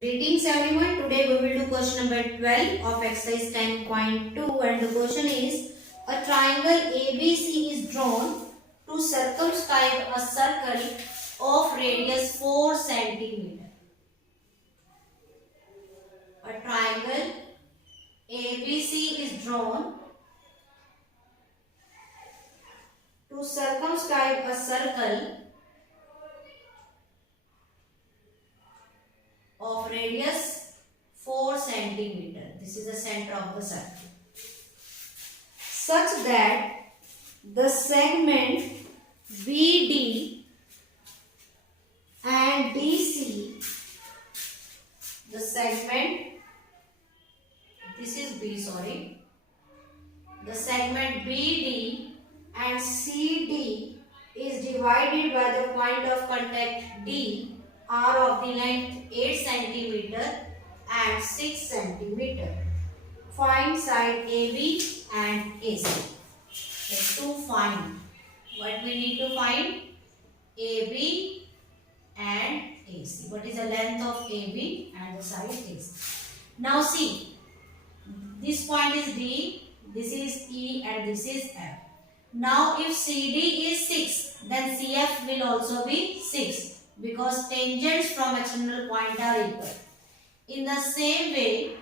Greetings everyone. Today we will do question number 12 of exercise 10.2 and the question is a triangle ABC is drawn to circumscribe a circle of radius 4 cm. A triangle ABC is drawn to circumscribe a circle of radius 4 cm. This is the center of the circle. Such that the segment BD and DC, the segment, this is B, sorry, the segment BD and CD is divided by the point of contact D are of the length 8 cm and 6 cm. Find side AB and AC. To find, what we need to find? AB and AC. What is the length of AB and the side AC? Now see, this point is D, this is E and this is F. Now if CD is 6, then CF will also be 6 because tangents from external point are equal. In the same way,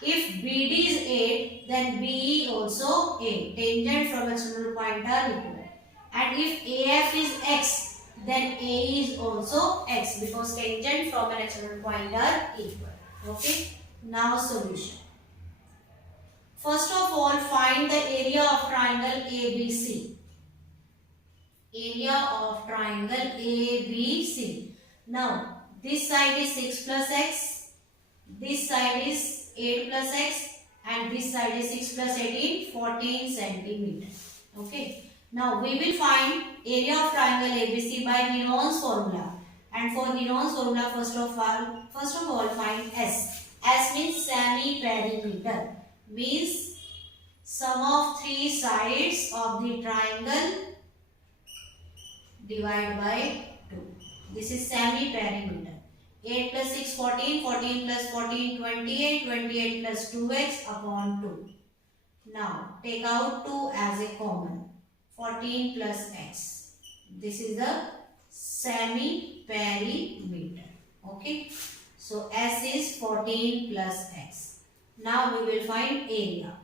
if BD is 8, then BE also 8. Tangent from external point are equal. And if AF is X, then AE is also X because tangent from an external point are equal. Okay. Now solution. First of all, find the area of triangle ABC. Area of triangle ABC. Now, this side is 6 plus x, this side is 8 plus x, and this side is 6 plus 18, 14 centimeter. Okay. Now, we will find area of triangle ABC by Heron's formula. And for Heron's formula, first of all, find S. S means semi-perimeter. Means sum of three sides of the triangle divided by 2. This is semi-perimeter. 8 plus 6, 14, 14 plus 14, 28, 28 plus 2x upon 2. Now, take out 2 as a common. 14 plus x. This is the semi-perimeter. Okay. So, S is 14 plus x. Now, we will find area.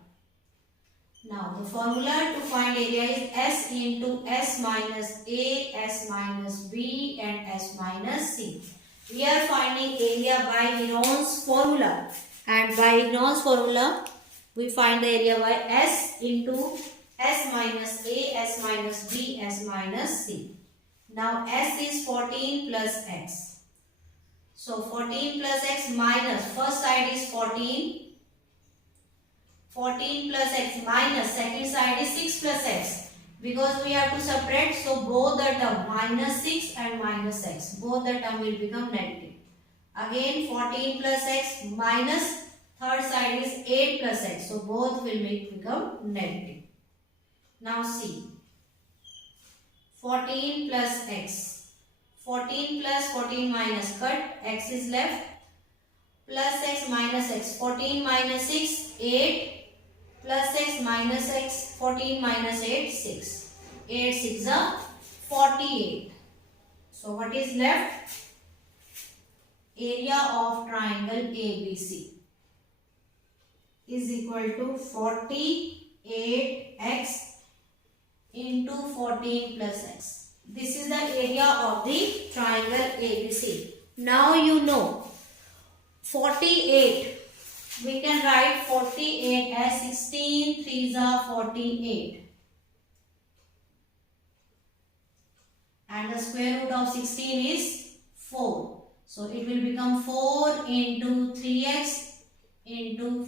Now, the formula to find area is S into S minus A, S minus B and S minus C. We are finding area by Heron's formula. And by Heron's formula, we find the area by S into S minus A, S minus B, S minus C. Now, S is 14 plus x. So, 14 plus x minus, first side is 14. 14 plus x minus, second side is 6 plus x. Because we have to separate, so both the term minus 6 and minus x, both the term will become negative. Again 14 plus x minus, third side is 8 plus x, so both will become negative. Now see, 14 plus x, 14 plus 14 minus, cut, x is left, plus x minus x, 14 minus 6, 8, plus x minus x, 14 minus 8, 6. 8 6 are 48. So what is left? Area of triangle ABC is equal to 48x into 14 plus x. This is the area of the triangle ABC. Now you know 48. We can write 48 as 16 3s are 48. And the square root of 16 is 4. So it will become 4 into 3x into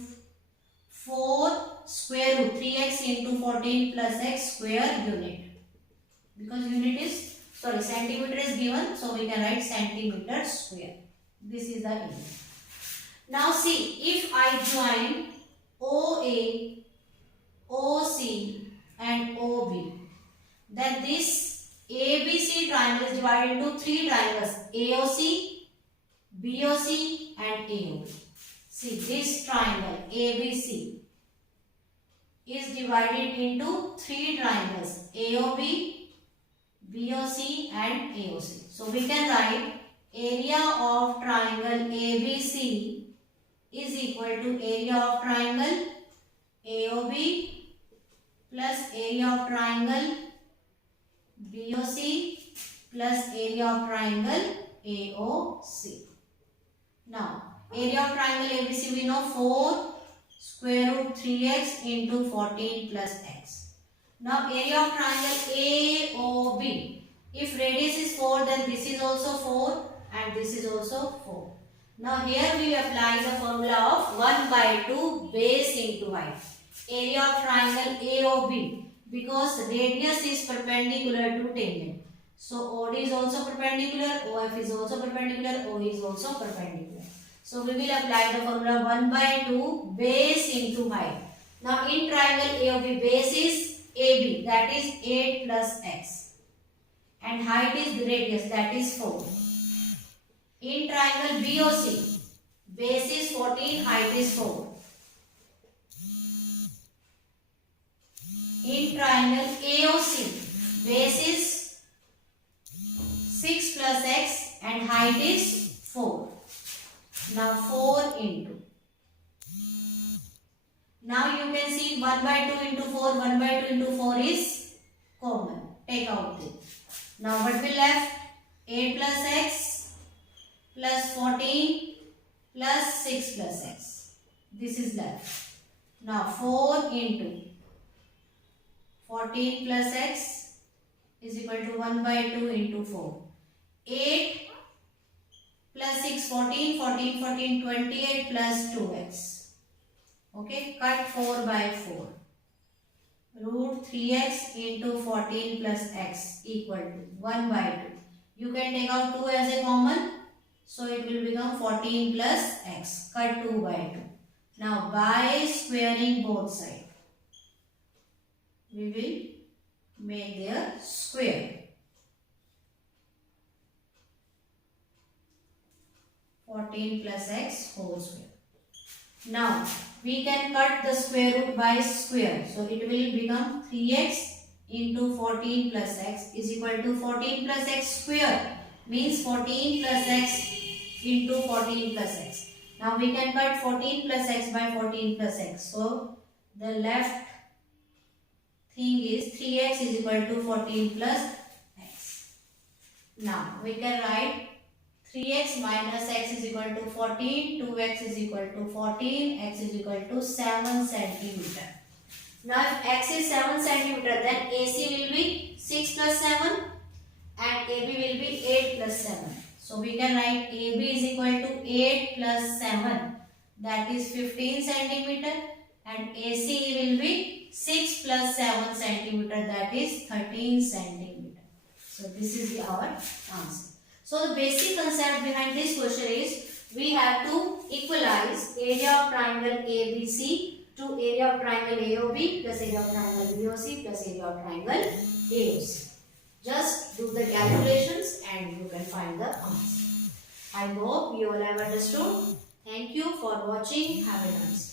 4 square root. 3x into 14 plus x square unit. Because unit is, centimeter is given. So we can write centimeter square. This is the area. Now see, if I join OA, OC and OB, then this ABC triangle is divided into three triangles, AOC, BOC and AOB. See, this triangle ABC is divided into three triangles, AOB, BOC and AOC. So we can write area of triangle ABC is equal to area of triangle AOB plus area of triangle BOC plus area of triangle AOC. Now, area of triangle ABC we know 4 square root 3x into 14 plus x. Now, area of triangle AOB. If radius is 4, then this is also 4 and this is also 4. Now, here we apply the formula of 1 by 2 base into height. Area of triangle AOB, because radius is perpendicular to tangent. So, OD is also perpendicular, OF is also perpendicular, OE is also perpendicular. So, we will apply the formula 1 by 2 base into height. Now, in triangle AOB, base is AB, that is 8 plus x. And height is the radius, that is 4. In triangle BOC, base is 14, height is 4. In triangle AOC, base is 6 plus x and height is 4. Now 4 into. Now you can see 1 by 2 into 4, 1 by 2 into 4 is common. Take out this. Now what will left? 8 plus x plus 14 plus 6 plus x. This is left. Now 4 into 14 plus x is equal to 1 by 2 into 4. 8 plus 6, 14, 14, 14, 28 plus 2x. Okay, cut 4 by 4. Root 3x into 14 plus x equal to 1 by 2. You can take out 2 as a common. So it will become 14 plus x. Cut 2 by 2. Now by squaring both sides, we will make their square. 14 plus x whole square. Now we can cut the square root by square. So it will become 3x into 14 plus x is equal to 14 plus x square. Means 14 plus x into 14 plus x. Now we can cut 14 plus x by 14 plus x. So the left thing is 3x is equal to 14 plus x. Now we can write 3x minus x is equal to 14, 2x is equal to 14, x is equal to 7 centimeter. Now if x is 7 centimeter, then AC will be 6 plus 7 and AB will be 8 plus 7. So we can write AB is equal to 8 plus 7, that is 15 centimeter, and AC will be 6 plus 7 centimeter, that is 13 centimeter. So this is our answer. So the basic concept behind this question is we have to equalize area of triangle ABC to area of triangle AOB plus area of triangle BOC plus area of triangle AOC. Just do the calculations and you can find the answer. I hope you all have understood. Thank you for watching. Have a nice day.